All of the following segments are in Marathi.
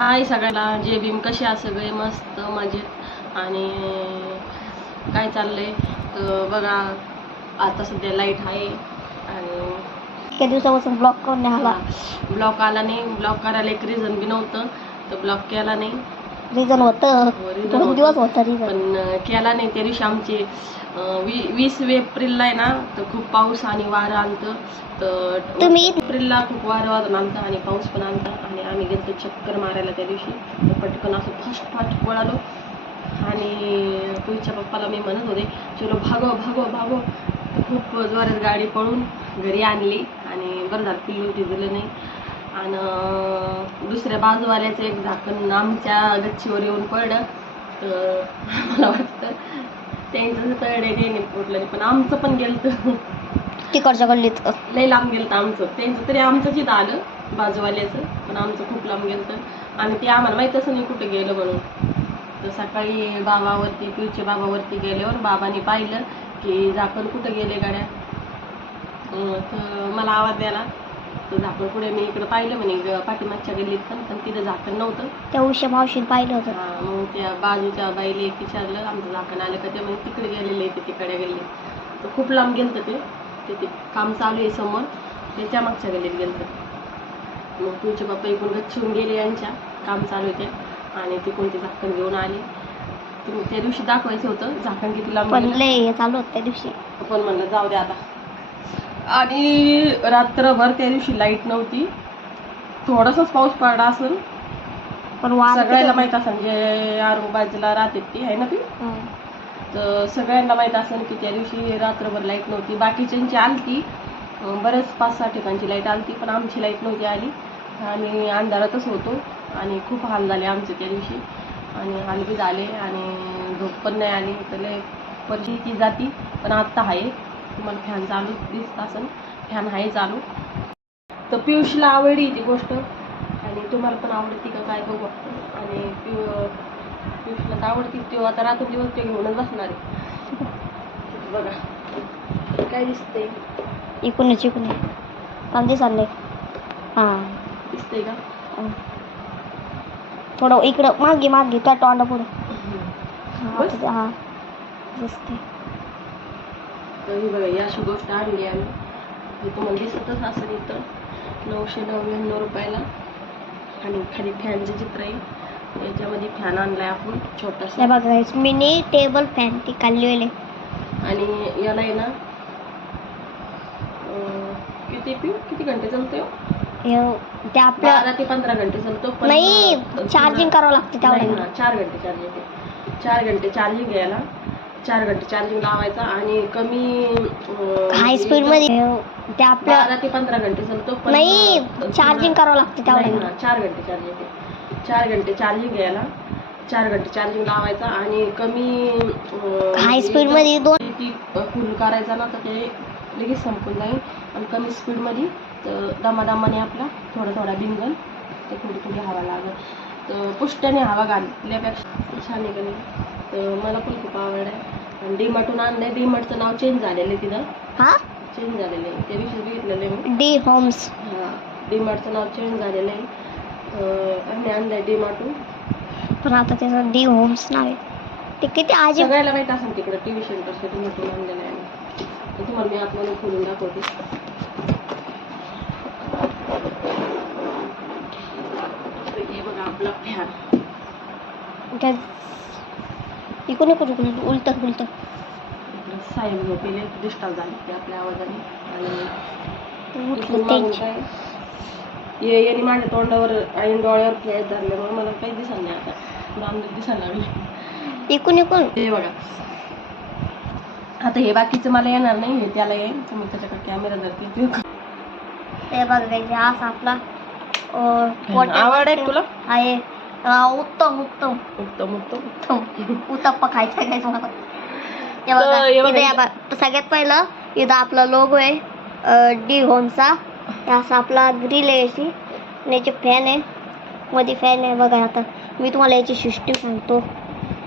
हाय सगळ्याला जय भीम कसे आहे सगळे मस्त मजेत. आणि काय चाललंय? तर बघा आता सध्या लाइट आहे आणि इतक्या दिवसापासून ब्लॉक करून आला. ब्लॉक आला नाही. ब्लॉक करायला एक रिझन बी नव्हतं. तर ब्लॉक केला नाही. रिझन होतं हो, दोन होतं. दिवस होतं रिझन पण केला नाही त्या दिवशी आमचे वी वीस एप्रिलला आहे ना तर खूप पाऊस आणि वारं आलतं. तर तुम्ही- एप्रिलला खूप वारं वादन आलतं आणि पाऊस पण आलता. आणि आम्ही गेलो चक्कर मारायला त्या दिवशी. तर पटकन असं फास्ट फास्ट पळालो आणि तुझ्या पप्पाला मी म्हणत होते चलो भागो भागो भागो. खूप जोरात गाडी पळून घरी आणली. आणि बरं झालं पिल्लू भिजलं नाही. आणि दुसऱ्या बाजूवाल्याचं एक झाकण आमच्या गच्चीवर येऊन पडलं. तर मला वाटतं त्यांचं तळडे नाही नाही पण आमचं पण गेलं तिकडच्या गल्लीत. लई लांब गेलं आमचं. त्यांचं तरी आमचंच इथं आलं बाजूवाल्याचं पण आमचं खूप लांब गेलं आणि ते आम्हाला माहीतच नाही कुठे गेलं म्हणून. तर सकाळी बाबावरती पिऊच्या बाबावरती गेल्यावर बाबांनी पाहिलं की झाकण कुठं गेले गाड्या. तर मला आवाज द्याला तर झाकण पुढे. मी इकडं पाहिलं म्हणे पाठीमागच्या गल्लीत पण पण तिथं झाकण नव्हतं. त्या उशा मावशीने पाहिलं होतं. हा, मग त्या बाजूच्या बाईला एक विचारलं आमचं झाकण आलं का? ते म्हणजे तिकडे गेलेले आहे ते तिकडे गेले तर खूप लांब गेलं ते. ते ते काम चालू आहे समोर. त्याच्या मागच्या गल्लीत गेलं मग तुमचे बाप्पा इकडून गच्चून गेले यांच्या. काम चालू आहे ते. आणि ते कोणते झाकण घेऊन आले. तुम्ही त्या दिवशी दाखवायचं होतं झाकण किती लांब पण गेलं. लय हे चालू होतं त्या दिवशी. पण म्हणलं जाऊ दे आता. आणि रात्रभर त्या दिवशी लाइट नव्हती. थोडासाच पाऊस पडला असेल. पण वार सगळ्याला माहीत असेल जे आरू बाजूला राहते ती आहे ना ती? हं. तर सगळ्यांना माहीत असेल की त्या दिवशी रात्रभर लाइट नव्हती. बाकीच्यांची आलती. अं, बरेच पाच सहा ठिकाणची लाइट आलती पण आमची लाइट नव्हती आली. आम्ही अंधारातच होतो. आणि खूप हाल झाले आमचे त्या दिवशी. आणि हाल बी झाले आणि झोप पण नाही आली. तर लय परशी ती जाती. पण आत्ता आहे. तुम्हाला फॅन चालू दिसत असेल फॅन आहे चालू. तर पियुषला आवडली ती गोष्ट आणि तुम्हाला पण आवडती का काय बघू आणि पियू पियुषला तर आवडती तो आता रात्र दिवस ते घेऊनच बसणार आहे. बघा काय दिसतंय? इकूनच इकून कांदे चालले. हां. दिसतंय का. थोडं इकडं मागे मागे त्या तोंडा पुढं हां हां. दिसते तर ही बघा ही अशी गोष्ट आणली आम्ही हे तुम्हाला दिसतच असेल इथं नऊशे नव्याण्णव रुपयाला. आणि खाली फॅनचं चित्र आहे. याच्यामध्ये फॅन आणलाय आपण छोटासा. बघा मिनी टेबल फॅन ती काढलेले आणि याला आहे ना किती पिऊ किती घंटे चालतोय हो? ते आपल्या ते पंधरा घंटे चालतो नाही चार्जिंग करावं लागते चार घंटे चार्जिंग चार घंटे चार्जिंग घ्यायला चार घंटे चार्जिंग लावायचा आणि कमी हाय स्पीडमध्ये हे ते आपल्या बारा ते पंधरा घंटे चालतो पण नाही अं, चार्जिंग करावं लागते नाही तेवढ्या ना, चार घंटे चार्जिंग चार घंटे चार्जिंग घ्यायला. चार घंटे चार्जिंग लावायचा आणि कमी अं, हाय म्हणजे स्पीडमध्ये दोन ती फुल करायचा ना तर ते लगेच संपून जाईल. आणि कमी स्पीडमध्ये तर दमादमाने आपला थोडा थोडा बिंगल तर थोडी थोडी हवा लागत तर पुष्ट्याने हवा घालल्यापेक्षा छान आहे का नाही? तर मला पण खूप आवड आहे. आणि डीमार्टून आणलंय. डीमार्टचं नाव चेंज झालेलं आहे तिथं. हा? चेंज झालेलं आहे. त्या दिवशी बघितलेलं आहे मी. D homes. हां. डीमार्टचं नाव चेंज झालेलं आहे. तर आम्ही आणलंय डीमार्टून पण आता त्याचं डी होम्स नाव आहे. ते किती आजी सगळ्याला माहीत असेल तिकडं टी व्ही सेंटर डीमार्टून आणलेलं आहे. आम्ही. तर तुम्हाला मी आतमध्ये खोलून दाखवते. तर हे बघा आपला फॅन. इकडून इकडून इकडून उलट उलट. साहेब झोपेले डिस्टर्ब झाले ते आपल्या आवाजाने. उठलं ये याने माझ्या तोंडावर आणि डोळ्यावर फ्लॅश धरल्यामुळे मला काही दिसत नाही आता. लांब दिसायला लागले. इकून इकून. हे बघा. आता हे बाकीचं मला येणार नाही हे त्याला येईल. तुम्ही त्याच्याकडे कॅमेरा धरते ते बघायचे हा आपला आवड आहे तुला? आहे. उत्तम उत्तम. उत्तम उत्तम. उत्तम. उत्तप्पा खायचा काय मला हे बघा, इथे. या. सगळ्यात पहिलं इथं आपला लोगो आहे डी होमचा असा आपला ग्रिल आहे याची. आणि याची फॅन आहे. मध्ये फॅन आहे. बघा आता. मी तुम्हाला याची सिस्टीम सांगतो.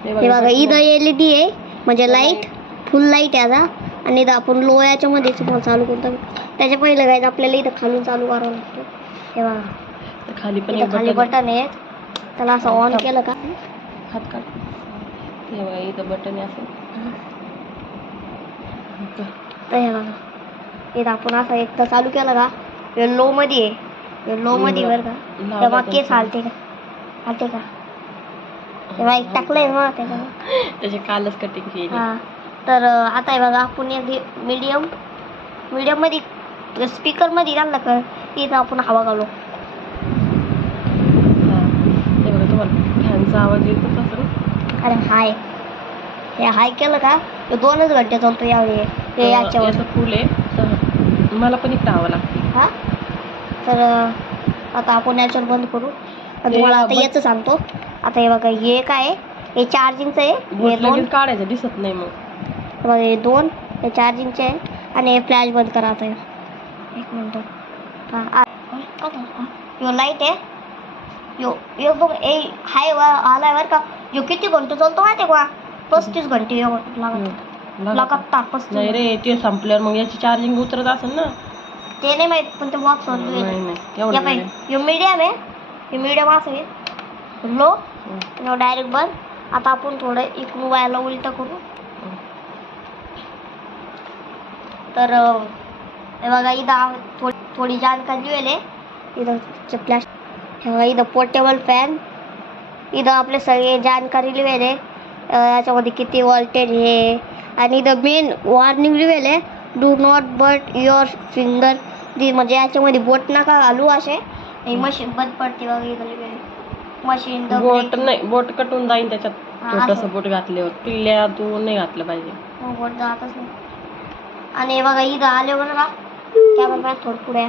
हे बघा इथं एल ई डी आहे. म्हणजे लाइट फुल लाइट आहे आता. आणि इथं आपण लो याच्यामध्ये तुम्हाला चालू करतो त्याच्या पहिलं काय आपल्याला इथं खालून चालू करावं लागतं. हे बघा. खाली पण इथं एक खाली बटन बटन आहे त्याला असं ऑन केलं का? हात काढ. हे बघा इथं बटन आहे असं. तर हे बघा. इथं आपण असं एकदा चालू केलं का? हे लो मध्ये आहे. लो मध्ये आहे बरं का? तेव्हा तर केस हालते का? हालते का? तेव्हा एक टाकलंय मग त्याच्यावर. त्याचे कालच कटिंग केली. हा. तर आता हे बघा आपण एक मीडियम मीडियममध्ये स्पीकरमध्ये घाललं का? तिथं आपण हवा घालू हा. हे तुम्हाला फॅनचा आवाज येतच असेल. अरे हाय. हे हाय केलं का? हे दोनच घंटे चालतो यावेळी हे याच्यावर. याचं फुल आहे. तर मला पण इकडं हवं लागते हा? तर आता आपण याच्यावर बंद करू. तुम्हाला आता याचं सांगतो. आता हे बघा हे काय? हे चार्जिंगचं आहे. हे दोन काढायचं दिसत नाही मग. बघा हे दोन हे चार्जिंगचे आहे. आणि हे फ्लॅश बंद करा आता. एक मिनटं. हा लाइट आहे. यो यो बघ ए हाय वा आलाय बरं का यो किती घंटे चालतो माहिती आहे का पस्तीस घंटे यो लागत लागत. लगातार पस्तीस नाही रे ते संपल्यावर मग याची चार्जिंग उतरत असेल ना ते नाही माहीत पण ते बॉक्स नाही या एवढं पाय नाही. यो मीडियम आहे हे मीडियम असं आहे लो हम्म. यो डायरेक्ट बंद आता आपण थोडं इकडून व्हायला उलट करू तर अं, हे बघा इथं आम- थोडी थोडी जानकारी लिहिली आहे इथं बघा इथं पोर्टेबल फॅन इथं आपले सगळे जानकारी लिहिलेले. आहे याच्यामध्ये किती वॉल्टेज हे. आणि इथं मेन वॉर्निंग लिहिलेलं. आहे do not put your finger the म्हणजे याच्यामध्ये बोट नका घालू असे. मशीन बंद पडते लिहिलेलं. मशीन बोट नाही बोट कटून जाईन त्याच्यात. हा, छोटस. बोट घातल्यावर. पिल्ल्या तू नाही घातलं पाहिजे. बोट जातच नाही. आणि हे बघा इथं आले बरं का कॅमेरा थोडं पुढे.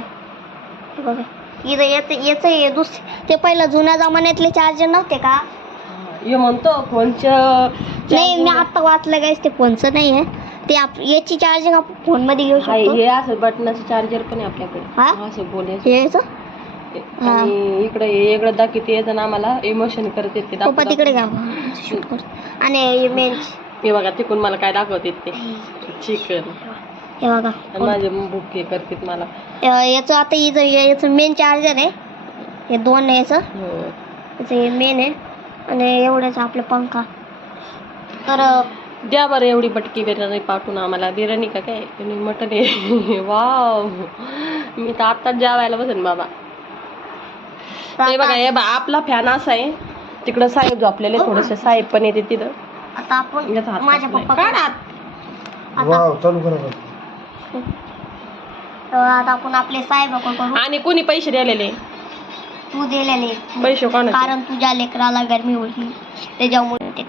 हे बघा. इथं याचं याचं हे दुस ते पहिलं जुन्या जमान्यातले चार्जर नव्हते का? हे म्हणतो फोनच्या नाही मी आता वाचलं काहीच ते फोनचं नाही आहे ते आप याची चार्जिंग आपण फोनमध्ये घेऊ शकतो. हे असं बटनाचं चार्जर पण आहे आपल्याकडे. हा? असं बोलायचं हे याचं? हा. आणि इकडे हे. इकडे दाखवते येतं ना आम्हाला इमोशन करते ते पप्पा दाखवतात. तिकडे घ्या. शूट कर आणि मेन हे बघा तिकडून मला काय दाखवते ते. चिकन. हे बघा. माझे बुक हे करते मला. अं, याचं आता इथं याचं मेन चार्जर आहे. हे दोन आहे याचं. हो. याचं हे मेन आहे. आणि एवढंच आपलं पंखा. तर अं, द्या बरं एवढी बटकी बिर्याणी पाठवून आम्हाला. बिर्याणी का काय? आणि मटन आहे. वाव. मी तर आत्ताच जेवायला बसेन बाबा. हे बघा हे बा आपला फॅन असा आहे. तिकडं साहेब झोपलेले थोडेसे. साहेब पण येते तिथं. आता आपण याचा हात माझ्या. पप्पा काढ हात. आता वाव चालू करा. तर आता आपण आपले साहेब करू. आणि कोणी पैसे दिलेले? तू दिलेले. पैसे कोणाचे? कारण तुझ्या लेकराला गरमी होती. त्याच्यामुळे ते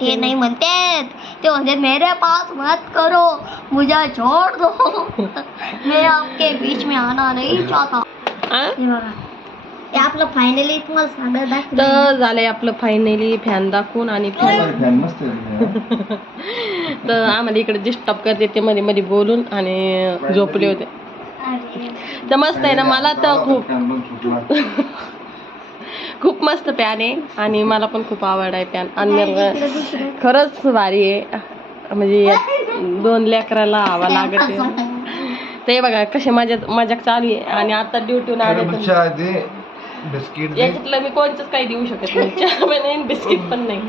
ते नाही म्हणते ते म्हणते मेरे पास मत करो. मुझे छोड़ दो. मैं आपके बीच में आना नहीं चाहता. हा? हे बघा. ते आपलं फायनली तुम्हाला सांगत तर झालंय आपलं फायनली फॅन दाखवून आणि फॅन फॅन मस्त आहे. तर आम्हाला इकडे डिस्टर्ब करते ते मध्ये मध्ये बोलून आणि झोपले होते. अरे. तर मस्त आहे ना मला तर खूप फॅन पण सुटला. खूप मस्त पॅन आहे आणि मला पण खूप आवड आहे पॅन आणि इकडे मला दुसरं. खरंच भारी आहे. म्हणजे या दोन लेकराला हवा लागत. आहे. ते बघा कशी मजा मजाक चालू आहे आणि आता ड्युटीहून आले तर बिस्किट दे. याच्यातलं मी कोणतंच काही देऊ शकत नाही. चहा पण नाही बिस्किट पण नाही.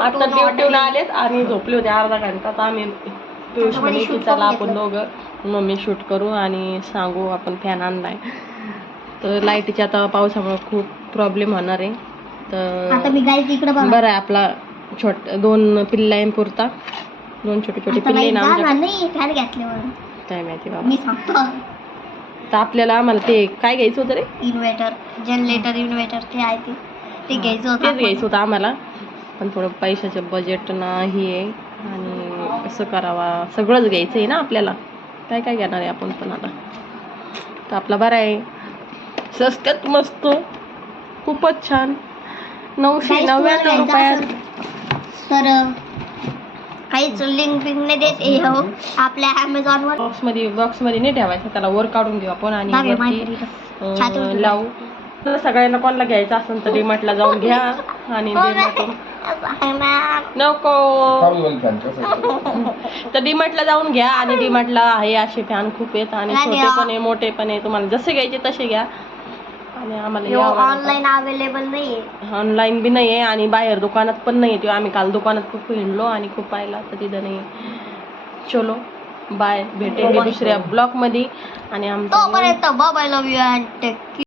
आता ड्युटीहून आलेत आणि झोपले होते अर्धा घंटा. तर आम्ही पियुष आता म्हणे मध्ये की shoot चला करून आपण घेतलं. दोघं मम्मी शूट करू आणि सांगू आपण फॅन आणलाय. तर लाईटीची आता पावसामुळे खूप प्रॉब्लेम होणार आहे. आता तर मी गाईच इकडे बघा. बरं आहे आपला छोट दोन पिल्लांपुरता दोन छोटे छोटे आता पिल्ले बाई ना जाणार नाही फॅन घेतल्यावर काय माहिती बाबा. मी सांगतो. तर आपल्याला आम्हाला ते काय घ्यायचं होतं रे? इन्व्हर्टर जनरेटर इन्व्हर्टर ते आहे ते. ते घ्यायचं होतं तेच. घ्यायचं होतं आम्हाला. पण थोडं पैशाचं बजेट नाही आहे. आणि कसं करावा सगळंच घ्यायचं आहे ना आपल्याला. काय काय घेणार आहे आपण पण आता? तर आपला बरा आहे. स्वस्तात मस्त. खूपच छान. नऊशे नव्याण्णव रुपयात. तर काहीच लिंक बिंक नाही देत हे हो आपल्या Amazon वर बॉक्समध्ये बॉक्समध्ये नाही ठेवायचं त्याला वर काढून घेऊ आपण आणि वरती अं. लावू तर सगळ्यांना कोणाला घ्यायचं असेल तर डीमार्टला जाऊन घ्या आणि हो? डीमार्टून. नको चालू फॅन कसं आहे? तर डीमार्टला जाऊन घ्या आणि डीमार्टला आहे असे फॅन खूप आहेत आणि छोटे आ- पण आहे मोठे पण आहे तुम्हाला जसे घ्यायचे तसे घ्या आणि आम्हाला ऑनलाईन अवेलेबल नाही आहे ऑनलाईन बी नाही आहे आणि बाहेर दुकानात पण नाही आहे आम्ही काल दुकानात खूप हिंडलो आणि खूप पाहिला तर तिथं नाही. चलो बाय भेटेल Bye. दुसऱ्या ब्लॉगमध्ये आणि आमचा bye love you and take